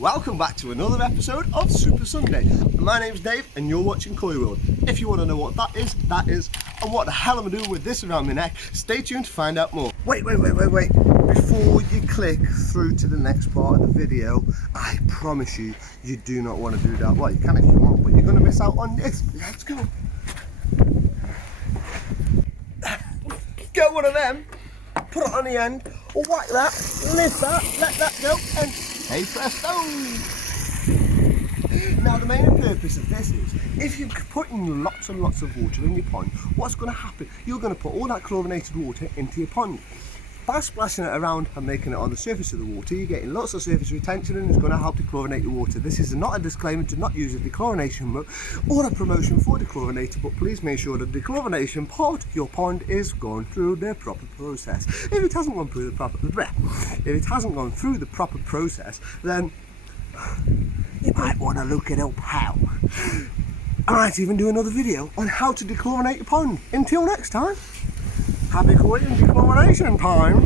welcome back to another episode of Super Sunday. My name's Dave and you're watching Koi World. If you want to know what that is, and what the hell am I doing with this around my neck, stay tuned to find out more. Wait. Before you click through to the next part of the video, I promise you, you do not want to do that. Well, you can if you want, but you're going to miss out on this. Let's go. Get one of them, put it on the end, whack that, lift that, let that go, and hey presto! Now the main purpose of this is, if you're putting lots and lots of water in your pond, what's going to happen? You're going to put all that chlorinated water into your pond. By splashing it around and making it on the surface of the water, you're getting lots of surface retention and it's going to help dechlorinate your water. This is not a disclaimer to not use a dechlorination or a promotion for dechlorinator, but please make sure the dechlorination part of your pond is going through the proper process. If it hasn't gone through the proper process, then you might want to look it up how. I might even do another video on how to dechlorinate your pond. Until next time. Happy koi and dechlorination time!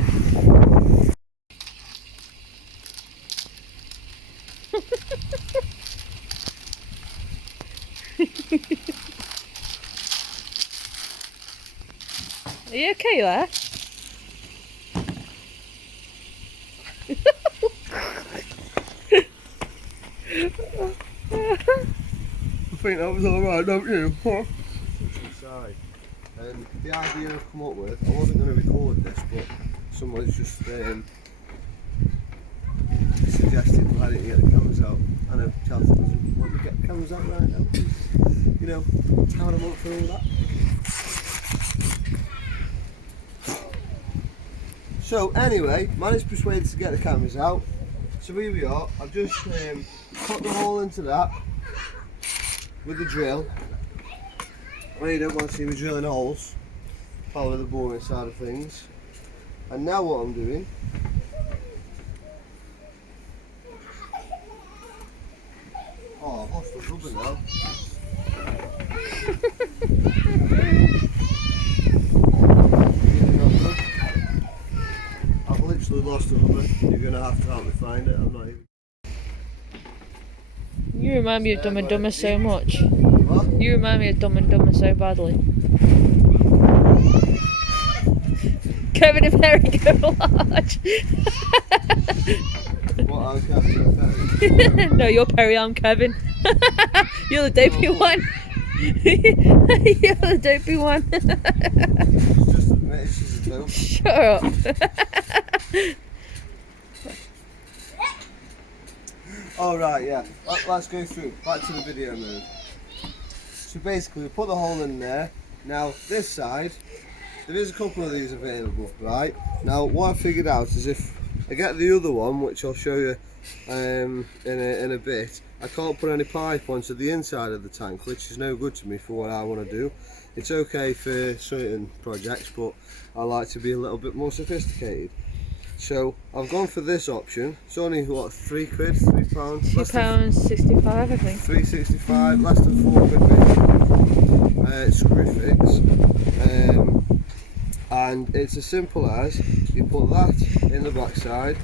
Are you okay there? I think that was alright, don't you? Huh? Sorry. And the idea I've come up with, I wasn't going to record this, but someone's just suggested why didn't you get the cameras out. I know Chelsea doesn't want to get the cameras out right now. You know, town them up for all that. So anyway, managed to persuade us to get the cameras out. So here we are. I've just put the hole into that with the drill. Well, you don't want to see me drilling holes, probably the boring side of things. And now what I'm doing, oh, I've lost the rubber now. I've literally lost the rubber. You're going to have to help me find it. I'm not even. You remind me of Dumb and Dumber so much. What? You remind me of Dumb and Dumber so badly. Kevin and Perry go large. What, I'm Kevin and Perry? No, you're Perry, I'm Kevin. You're the dopey one. You're the dopey one. Just admit she's a dope. Shut up. Oh right, yeah. Let's go through. Back to the video mode. So basically, we put the hole in there. Now this side, there is a couple of these available, right? Now what I figured out is if I get the other one, which I'll show you in a bit, I can't put any pipe onto the inside of the tank, which is no good to me for what I want to do. It's okay for certain projects, but I like to be a little bit more sophisticated. So I've gone for this option. It's only what, £3, £3? £2.65, I think. £3.65, less than £4 maybe. Screwfix, and it's as simple as you put that in the back side.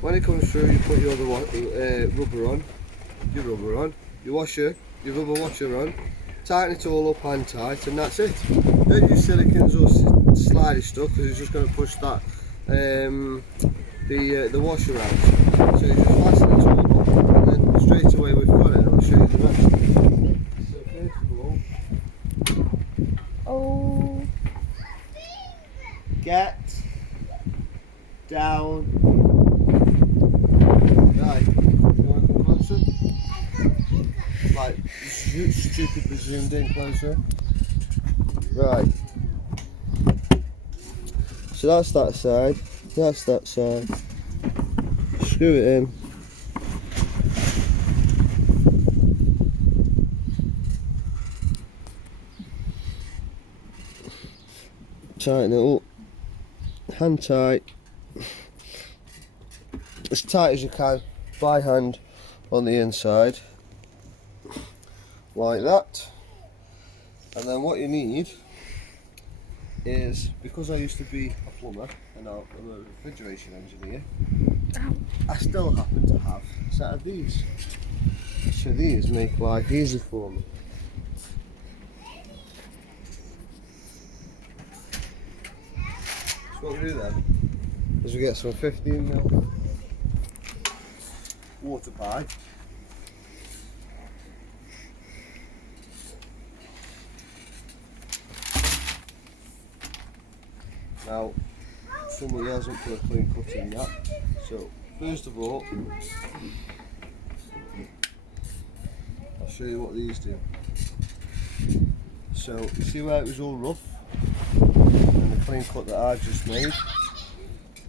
When it comes through, you put your other rubber on, your washer, your rubber washer on, tighten it all up hand tight, and that's it. Don't use silicons or slidey stuff because it's just going to push that the washer out. So you just fasten it all up, and then straight away we've got it, and I'll show you the rest. So first of all, Oh. get down. Right, you want to come closer? Like stupidly zoomed in closer. Right. So that's that side, that's that side. Screw it in. Tighten it up, hand tight, as tight as you can by hand on the inside, like that. And then what you need is, because I used to be a plumber and now I'm a refrigeration engineer, I still happen to have set of these. So these make life easy for me. So what we do then is we get some 15mm water pipe. Now, somebody hasn't put a clean cut in that. So, first of all, I'll show you what these do. So, you see where it was all rough? And the clean cut that I've just made,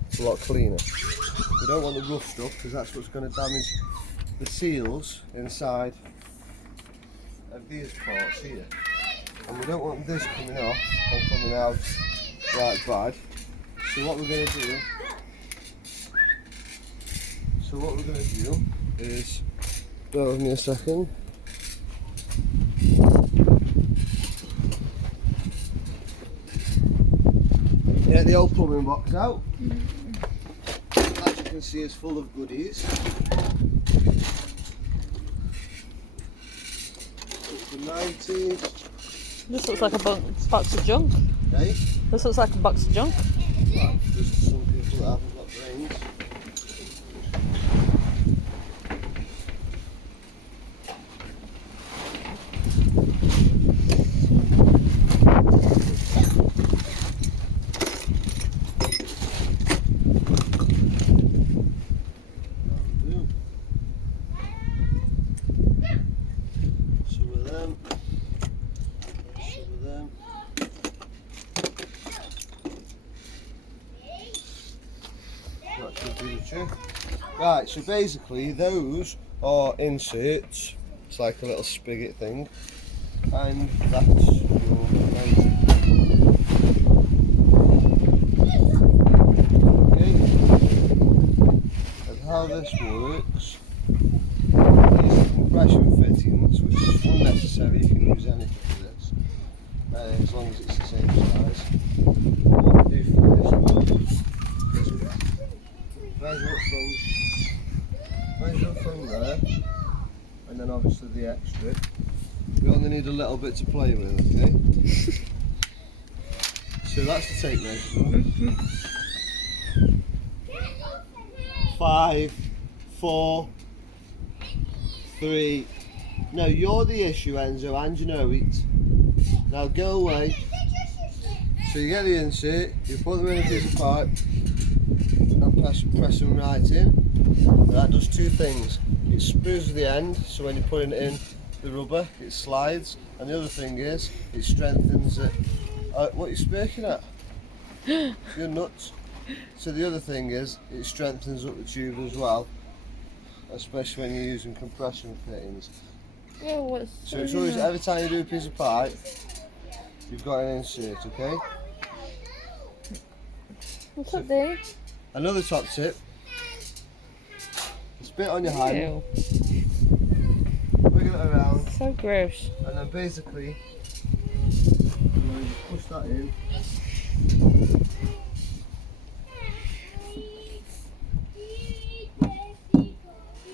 it's a lot cleaner. We don't want the rough stuff because that's what's going to damage the seals inside of these parts here. And we don't want this coming off and coming out like bad. So what we're going to do is, bear with me a second. Get the old plumbing box out. As you can see, it's full of goodies. It's the 90s. This looks like a box of junk. Hey? This looks like a box of junk. Well, just some people that haven't got brains. Some of them. Right, so basically those are inserts. It's like a little spigot thing, and that's your lighting. Okay, and how this works, these are compression fittings, which is unnecessary. You can use anything for this, as long as it's the same size. What we do for this one is measure up from there, and then obviously the extra. We only need a little bit to play with, okay? So that's the tape measure. 5, 4, 3. No, you're the issue, Enzo, and you know it. Now go away. So you get the insert, you put them in a piece of pipe, and press them right in. And that does two things. It smooths the end, so when you're putting it in the rubber, it slides. And the other thing is, it strengthens it. What are you speaking at? You're nuts. So the other thing is, it strengthens up the tube as well, especially when you're using compression fittings. Oh, So it's always, every time you do a piece of pipe, you've got an insert, okay? What's up, Dave? Another top tip, spit on your hand, wiggle it around, So gross. and then basically you push that in.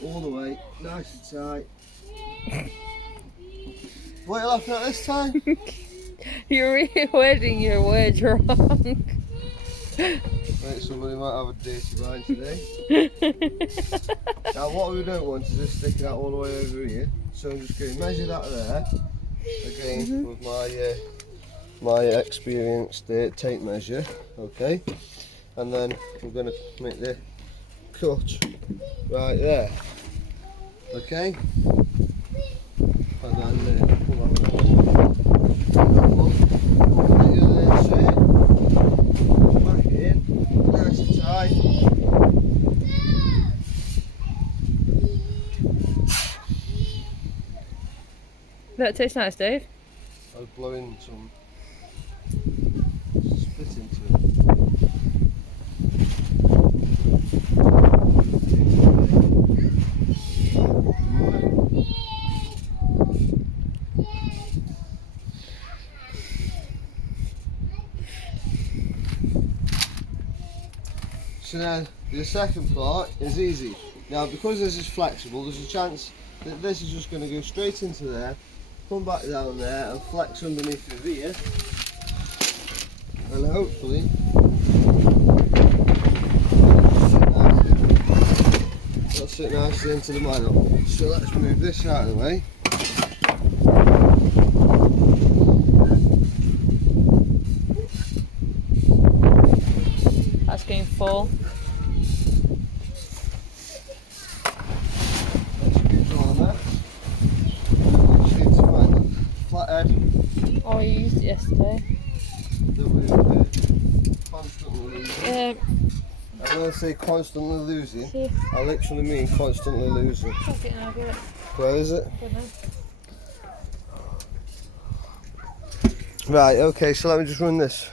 All the way, nice and tight. What are you laughing at this time? You're rewording your words wrong. Right, somebody might have a dirty mind today. Now what we don't want is this sticking out all the way over here. So I'm just going to measure that there, again with my experienced tape measure, okay? And then we're going to make the cut right there, okay? And then pull that one back it in, nice and tight. That tastes nice, Dave. I was blowing some spit into it. So now the second part is easy. Now because this is flexible, there's a chance that this is just going to go straight into there, come back down there and flex underneath the rear, and hopefully that'll sit nicely into the manhole. So let's move this out of the way. That's going full. Flathead. Oh, you used it yesterday. That we're constantly losing. And when I say constantly losing, See? I literally mean constantly losing. Okay, now get it. Where is it? Good now. Right, okay, so let me just run this.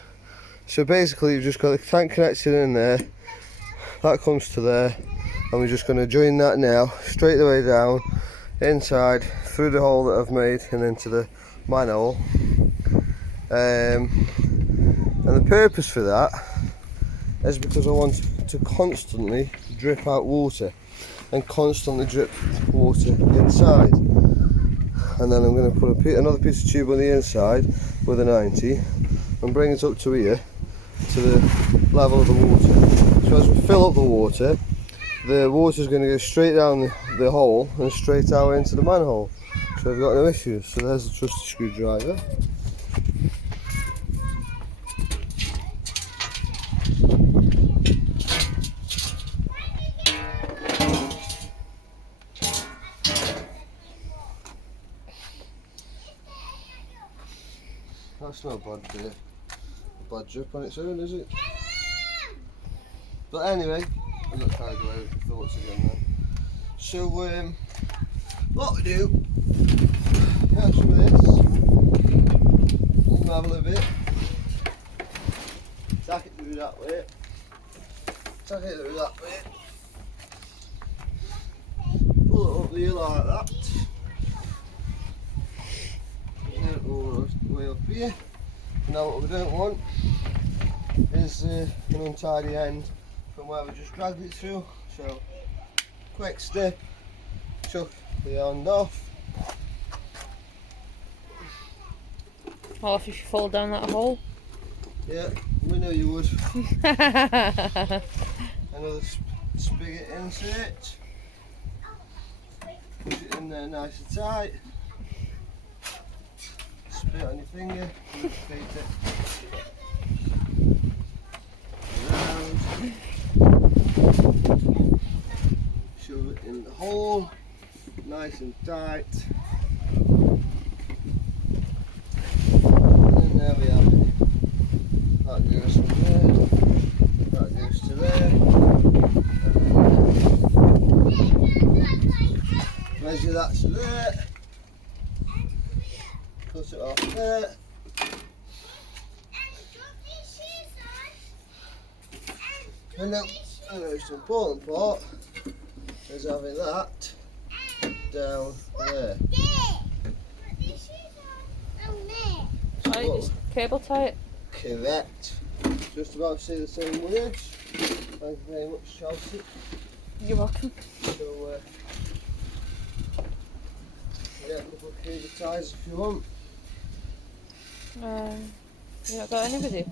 So basically you've just got the tank connected in there, that comes to there, and we're just going to join that now, straight the way down, inside, through the hole that I've made and into the manhole. And the purpose for that is because I want to constantly drip out water and constantly drip water inside. And then I'm going to put another piece of tube on the inside with a 90 and bring it up to here to the level of the water. So as we fill up the water is going to go straight down the hole and straight out into the manhole. So I've got no issues. So there's the trusty screwdriver. That's not a bad drip on its own, is it? But anyway, I'm not carried away with the thoughts again now. So, what we do, catch some of this, unravel a bit, tack it through that way, tack it through that way, pull it up here like that. Get it all the way up here. Now what we don't want is an untidy end from where we just dragged it through. So quick step, chuck the end off. Or if you fall down that hole. Yeah, we knew you would. Another spigot insert. Push it in there nice and tight. Spit on your finger, repeat it. Around. Shove it in the hole, nice and tight. And there we have it. That goes from there, that goes to there. Measure that to there. Cut it off there. And then the most important part is having that down there. Right, just cable tie it. Correct. Just about to say the same words. Thank you very much, Chelsea. You're welcome. So, get a couple of cable ties if you want. You not got any with you?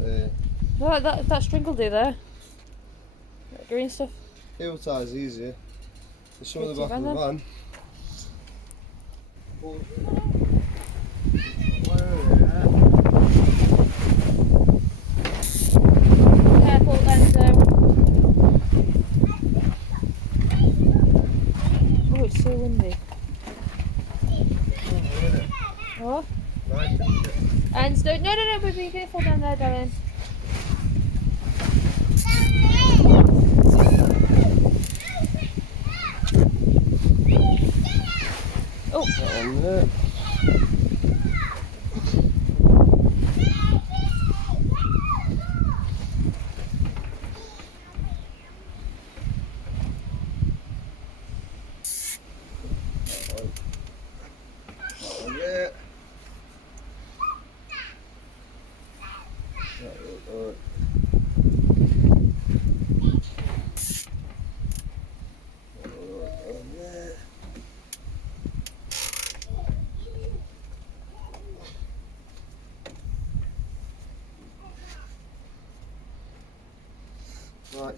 Uh, No, that string will do there. That green stuff. Cable ties easier. There's some in the Take back of your the van van. Careful, Enzo. Oh, it's so windy. What? Enzo, no, but be careful down there, darling. Oh. That one there.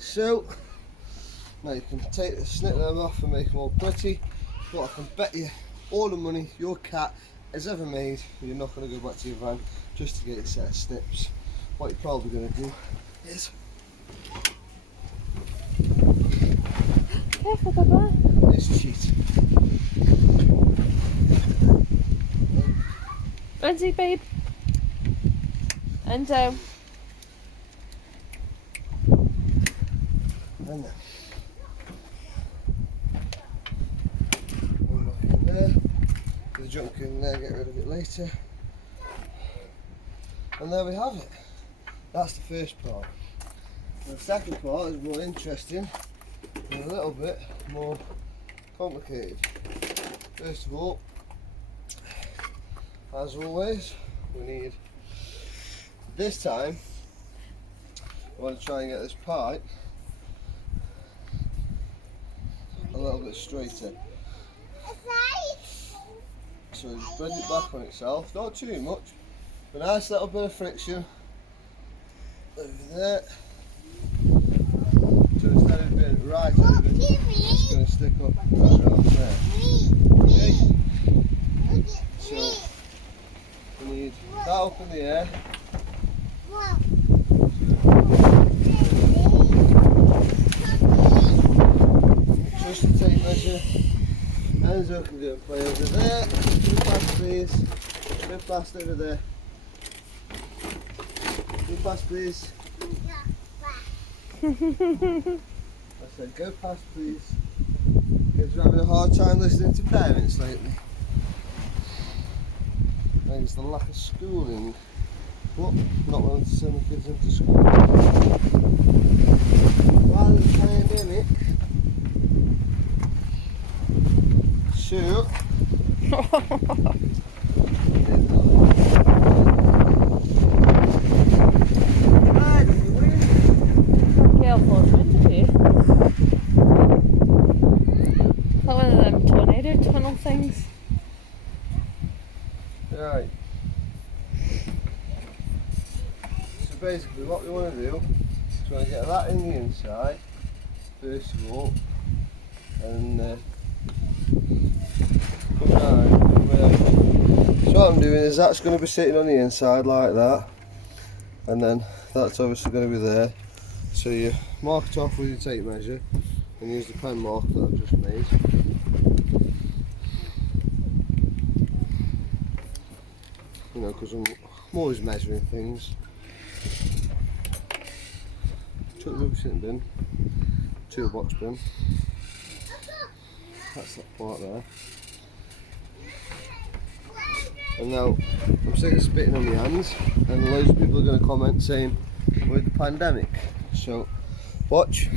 like so. Now you can take the snip them off and make them all pretty, but I can bet you all the money your cat has ever made, you're not going to go back to your van just to get a set of snips. What you're probably going to do is... Careful, Papa. It's cheat. Lindsay, babe. Enzo. And then one back in there, the junk in there, get rid of it later. And there we have it. That's the first part. The second part is more interesting and a little bit more complicated. First of all, as always, we need, this time, I want to try and get this pipe a little bit straighter. So just bend it back on itself, not too much, but a nice little bit of friction over there. So instead of being right over, it's going to stick up right around there. Okay? So we need that up in the air. Just to take measure. Enzo can do it, play over there. Move past please. Move past over there. Move past please. I said go past please. Kids are having a hard time listening to parents lately. I think it's the lack of schooling. But not willing to send the kids into school. While the pandemic. So Careful, it's windy. Like one of them tornado tunnel things. right. So basically what we want to do is try and get that in the inside first of all, and come down. So what I'm doing is that's going to be sitting on the inside like that, and then that's obviously going to be there. So you mark it off with your tape measure and use the pen mark that I've just made. You know, because I'm always measuring things. Chuck the rubbish in the bin, toolbox bin. That's that part there. And now I'm sick of spitting on my hands, and loads of people are going to comment saying with the pandemic. So watch,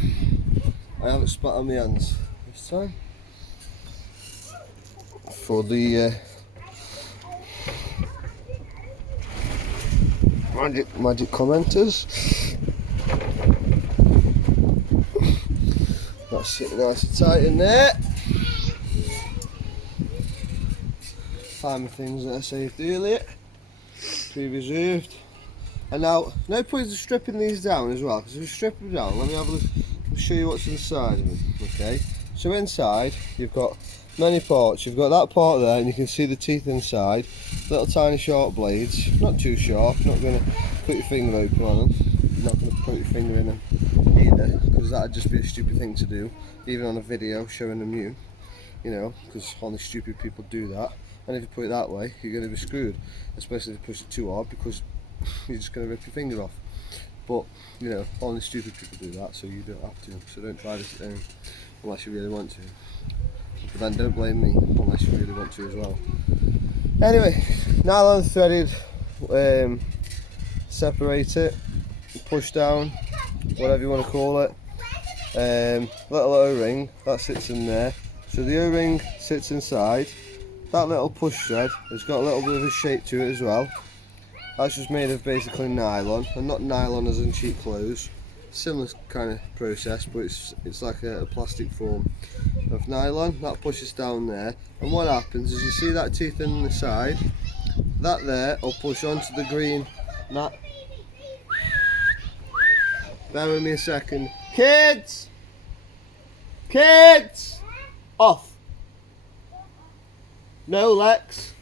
I haven't spat on my hands this time. For the magic commenters. That's sitting nice and tight in there. Find my things that I saved earlier, pre-reserved. And now, no point in stripping these down as well, because if you strip them down, let me have a look, let me show you what's inside of them, okay? So inside, you've got many parts. You've got that part there, and you can see the teeth inside, little tiny sharp blades, not too sharp, not going to put your finger open on them, not going to put your finger in them either, because that would just be a stupid thing to do, even on a video showing them you know, because only stupid people do that. And if you put it that way, you're going to be screwed, especially if you push it too hard, because you're just going to rip your finger off. But you know, only stupid people do that, so you don't have to. So don't try this at home unless you really want to. But then don't blame me unless you really want to as well. Anyway, nylon threaded, separate it, push down, whatever you want to call it. Little O-ring that sits in there. So the O-ring sits inside. That little push thread has got a little bit of a shape to it as well. That's just made of basically nylon, and not nylon as in cheap clothes. Similar kind of process, but it's like a plastic form of nylon. That pushes down there, and what happens is you see that teeth in the side, that there will push onto the green. That, bear with me a second, Kids! Kids! Off. No, Lex.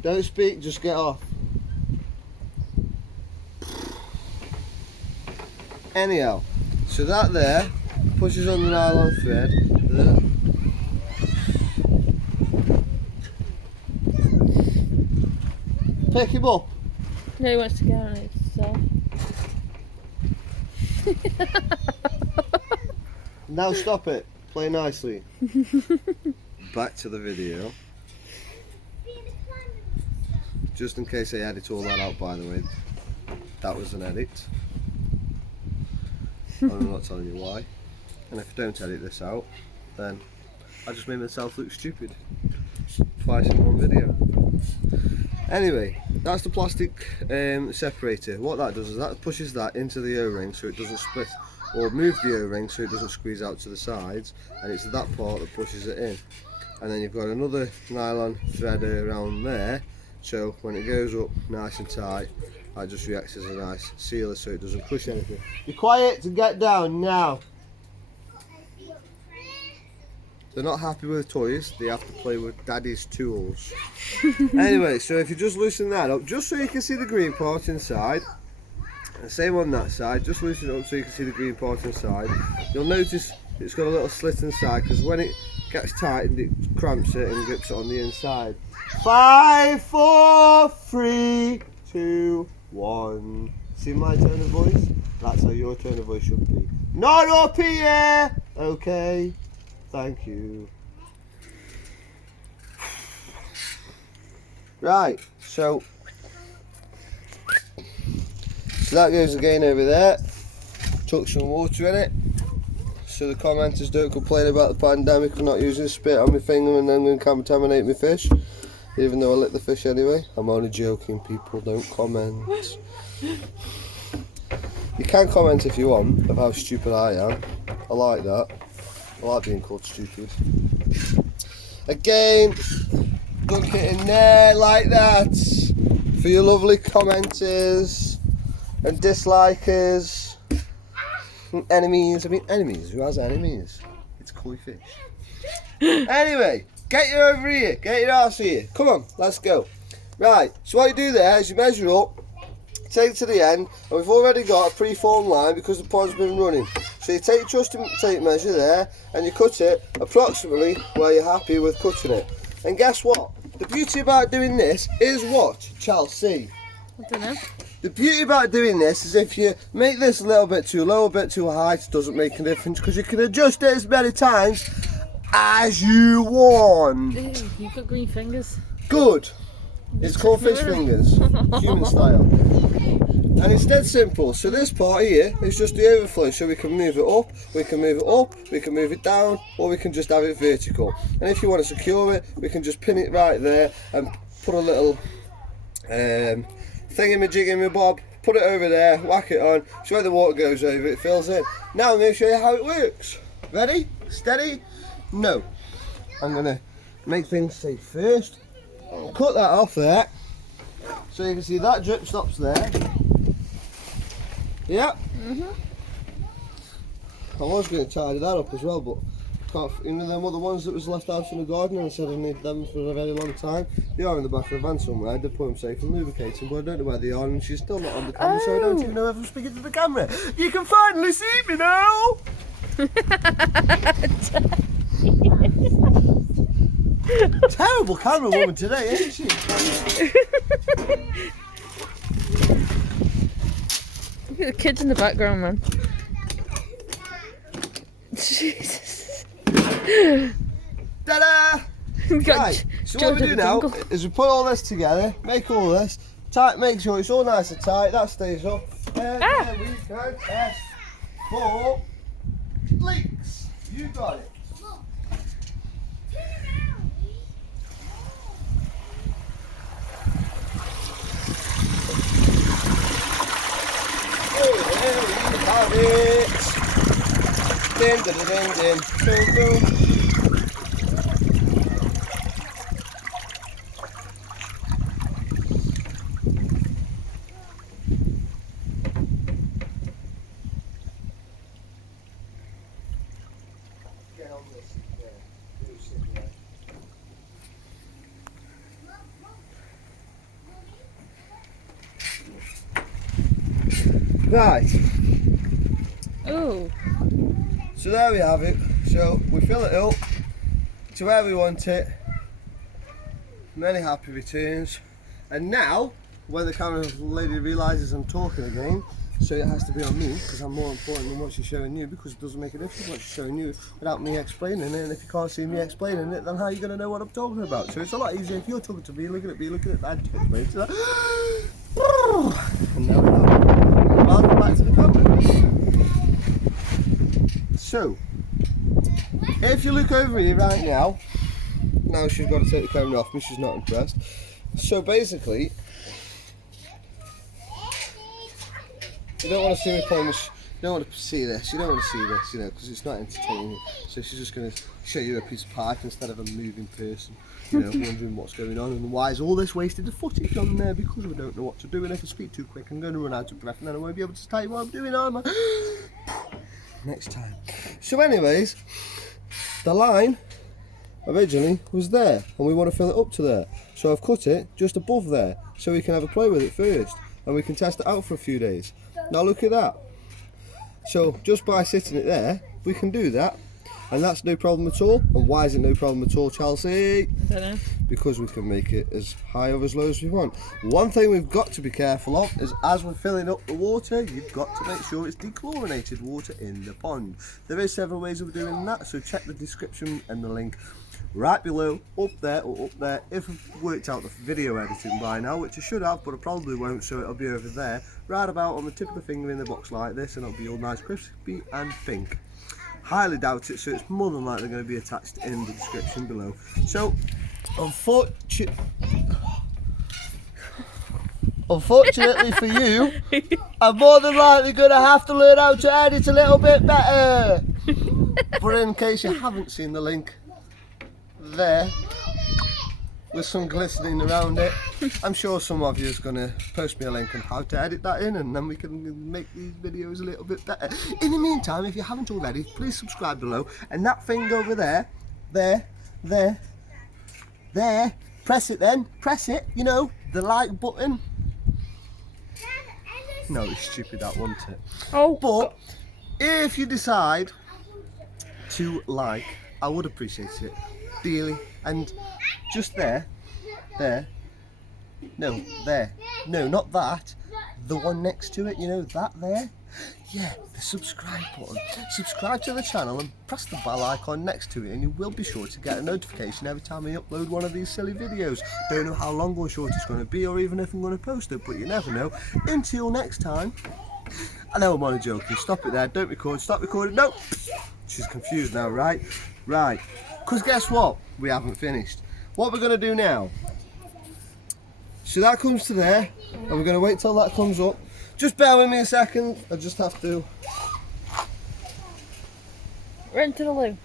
Don't speak, just get off. Anyhow, so that there pushes on the nylon thread. There. Pick him up. No, he wants to get on it, so. Now stop it. Play nicely. Back to the video. Just in case I edit all that out, by the way, that was an edit. I'm not telling you why. And if I don't edit this out, then I just made myself look stupid. Twice in one video. Anyway, that's the plastic separator. What that does is that pushes that into the O-ring so it doesn't split, or move the O-ring so it doesn't squeeze out to the sides, and it's that part that pushes it in. And then you've got another nylon thread around there, so when it goes up nice and tight, that just reacts as a nice sealer so it doesn't crush anything. Be quiet and get down now. They're not happy with toys, they have to play with daddy's tools. Anyway, so if you just loosen that up, just so you can see the green part inside, and same on that side, just loosen it up so you can see the green part inside, you'll notice it's got a little slit inside, because when it gets tightened it cramps it and grips it on the inside. 5, 4, 3, 2, 1. See my tone of voice? That's how your tone of voice should be. Not up here! Okay. Thank you. Right, so that goes again over there. Took some water in it, so the commenters don't complain about the pandemic for not using spit on my finger and then going to contaminate my fish. Even though I lick the fish anyway. I'm only joking, people, don't comment. You can comment if you want of how stupid I am. I like that. I like being called stupid. Again, dunk it in there like that for your lovely commenters and dislikers and enemies. I mean enemies, who has enemies? It's koi fish. Anyway, get you over here, get your ass here. Come on, let's go. Right, so what you do there is you measure up, take it to the end, and we've already got a pre-formed line because the pond's been running. So you take your trusty tape measure there and you cut it approximately where you're happy with cutting it. And guess what? The beauty about doing this is what, Chelsea? I don't know. The beauty about doing this is if you make this a little bit too low, a bit too high, it doesn't make a difference because you can adjust it as many times as you want. Ew, you've got green fingers. Good. It's called fish fingers, human style. And it's dead simple. So this part here is just the overflow, so we can move it up, we can move it up, we can move it down, or we can just have it vertical. And if you want to secure it, we can just pin it right there and put a little thingy-majiggy-bob, put it over there, whack it on, so when the water goes over it fills in. Now I'm going to show you how it works. Ready? Steady? No. I'm going to make things safe first. Cut that off there, so you can see that drip stops there. Yep. I was going to tidy that up as well, but can't. You know them other ones that was left out in the garden, and I said I need them for a very long time. They are in the back of the van somewhere. I did put them safe and lubricating, but I don't know where they are, and she's still not on the camera, so I don't even know if I'm speaking to the camera. You can finally see me now. Terrible camera woman today, isn't she? Look at the kids in the background, man. Jesus. Ta-da! Right, so what we do now is we put all this together, make all this, tight, make sure it's all nice and tight, that stays up, and then we can test for leaks. You got it. There we have it. Din, din, din, din. Boom, boom. on this there. Do sit there. Right. Oh. So there we have it. So we fill it up to where we want it. Many happy returns. And now, when the camera lady realises I'm talking again, so it has to be on me because I'm more important than what she's showing you, because it doesn't make a difference what she's showing you without me explaining it. And if you can't see me explaining it, then how are you going to know what I'm talking about? So it's a lot easier if you're talking to me, looking at me, looking at that, to explain to that. And now we have it. Welcome back to the camera. So, if you look over here right now, she's got to take the camera off me, she's not impressed. So basically, you don't want to see me playing this, you don't want to see this, you don't want to see this, you know, because it's not entertaining. So she's just going to show you a piece of pipe instead of a moving person, you know, wondering what's going on and why is all this wasted of footage on there, because we don't know what to do, and if I speak too quick I'm going to run out of breath and then I won't be able to tell you what I'm doing, am I? Next time. So anyways, the line originally was there and we want to fill it up to there, so I've cut it just above there so we can have a play with it first and we can test it out for a few days. Now look at that. So just by sitting it there we can do that, and that's no problem at all. And why is it no problem at all, Chelsea? I don't know. Because we can make it as high or as low as we want. One thing we've got to be careful of is, as we're filling up the water, you've got to make sure it's dechlorinated water in the pond. There is several ways of doing that, so check the description and the link right below, up there or up there. If I've worked out the video editing by now, which I should have, but I probably won't, so it'll be over there, right about on the tip of the finger in the box like this, and it'll be all nice, crispy and pink. Highly doubt it, so it's more than likely going to be attached in the description below. So, unfortunately for you, I'm more than likely going to have to learn how to edit a little bit better. But in case you haven't seen the link, there, with some glistening around it, I'm sure some of you is going to post me a link on how to edit that in, and then we can make these videos a little bit better. In the meantime, if you haven't already, please subscribe below, and that thing over there, there, press it then, press it, you know, the like button. No, it's stupid that, wasn't it? Oh, but if you decide to like, I would appreciate it dearly. And just there, no, not that, the one next to it, you know, that there, yeah, the subscribe button. Subscribe to the channel and press the bell icon next to it, and you will be sure to get a notification every time I upload one of these silly videos. Don't know how long or short it's going to be, or even if I'm going to post it, but you never know. Until next time, I know I'm only joking, stop it there, don't record, stop recording, no, she's confused now, right, because guess what, we haven't finished. What we're going to do now, so that comes to there, and we're going to wait till that comes up. Just bear with me a second, I just have to. right into the loo.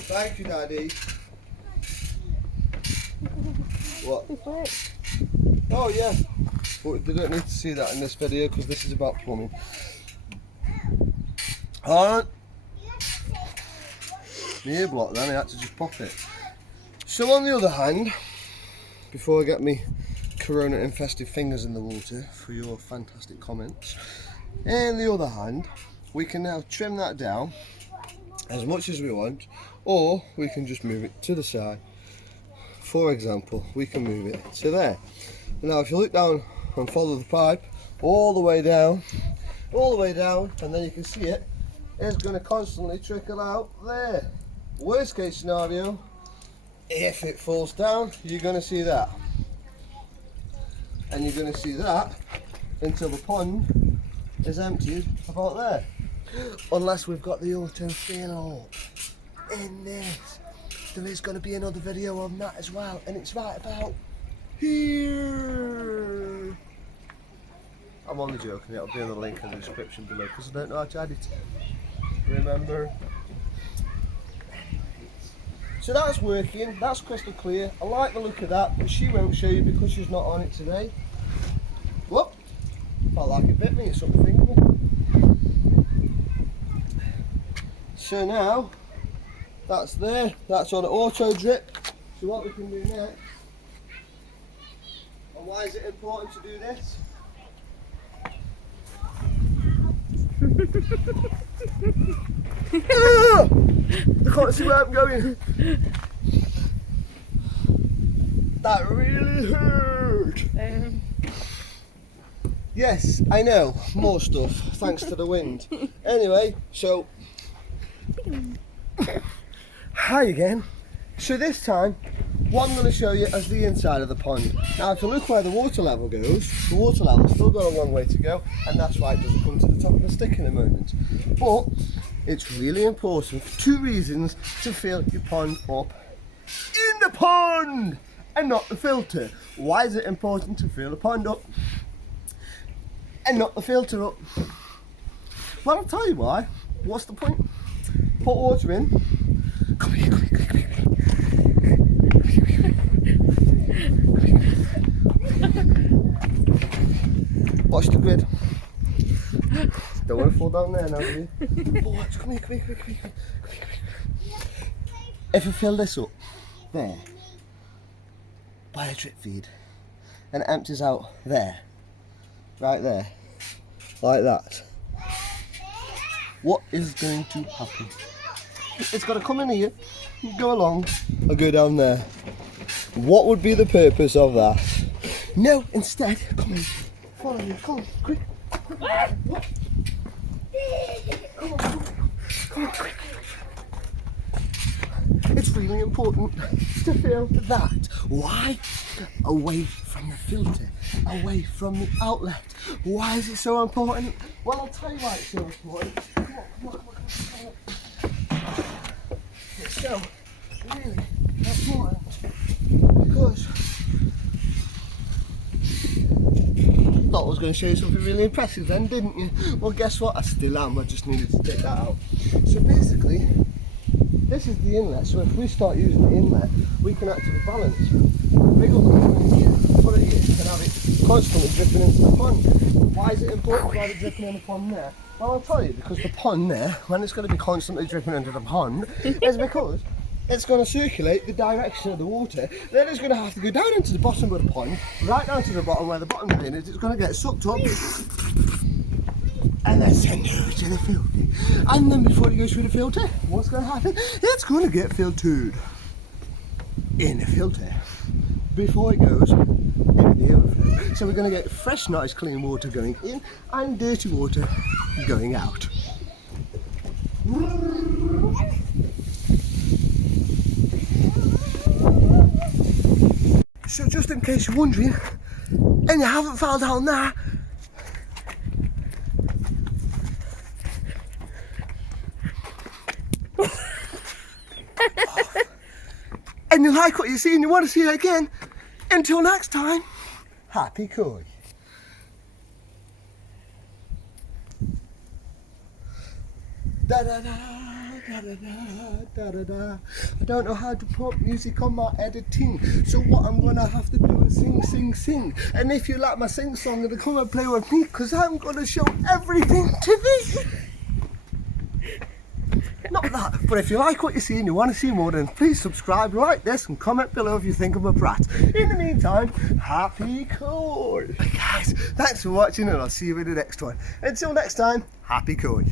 Thank you, Daddy. What? Oh yeah, but they don't need to see that in this video because this is about plumbing. Alright. The ear block then, I had to just pop it. So on the other hand, before I get me corona infested fingers in the water for your fantastic comments, on the other hand, we can now trim that down as much as we want, or we can just move it to the side. For example, we can move it to there. Now if you look down and follow the pipe all the way down, and then you can see it, it's going to constantly trickle out there. Worst case scenario, if it falls down, you're going to see that. And you're going to see that until the pond is emptied about there. Unless we've got the auto fill in this. There is going to be another video on that as well, and it's right about here. I'm only joking, it'll be in the link in the description below because I don't know how to edit. Remember? So that's working, that's crystal clear. I like the look of that, but she won't show you because she's not on it today. Whoop! Felt like it bit me, it's something. So now, that's there, that's on auto drip. So what we can do next, and why is it important to do this? I can't see where I'm going. That really hurt. Yes, I know, more stuff, thanks to the wind. Anyway, so, hi again. So this time, what I'm going to show you is the inside of the pond. Now if you look where the water level goes, the water level's still got a long way to go, and that's why it doesn't come to the top of the stick in a moment. But it's really important for two reasons to fill your pond up in the pond and not the filter. Why is it important to fill the pond up and not the filter up? Well, I'll tell you why. What's the point? Put water in. Come here, come here, come here, come here. Watch the grid. Don't want to fall down there now, do you? But watch, come here, come here, come here, come here, come here. If you fill this up, there, by a drip feed, and it empties out there, right there, like that, what is going to happen? It's got to come in here, go along, or go down there. What would be the purpose of that? No, instead, come on, follow me, come on, quick. What? Come on, come on, come on, quick. It's really important to fill that. Why? Away from the filter, away from the outlet. Why is it so important? Well, I'll tell you why it's so important. Come on, come on, come on, come on. It's so really important because thought I was going to show you something really impressive then, didn't you? Well, guess what? I still am. I just needed to take that out. So basically, this is the inlet. So if we start using the inlet, we can actually balance. Big up in here, put it here, and have it constantly dripping into the pond. Why is it important to have it dripping in the pond there? Well, I'll tell you, because the pond there, when it's going to be constantly dripping into the pond, is because it's going to circulate the direction of the water. Then it's going to have to go down into the bottom of the pond, right down to the bottom where the bottom drain is. It's going to get sucked up and then sent over to the filter. And then before it goes through the filter, what's going to happen? It's going to get filtered in the filter before it goes into the overflow. So we're going to get fresh, nice, clean water going in and dirty water going out. So just in case you're wondering, and you haven't fell down there, and you like what you see and you want to see it again, until next time, happy koi. Da da da. Da, da, da, da, da, da. I don't know how to put music on my editing, so what I'm gonna have to do is sing, sing, sing. And if you like my sing song, then come and play with me, because I'm gonna show everything to this. Not that, but if you like what you see and you want to see more, then please subscribe, like this, and comment below if you think I'm a brat. In the meantime, happy koi. Guys, thanks for watching, and I'll see you in the next one. Until next time, happy koi.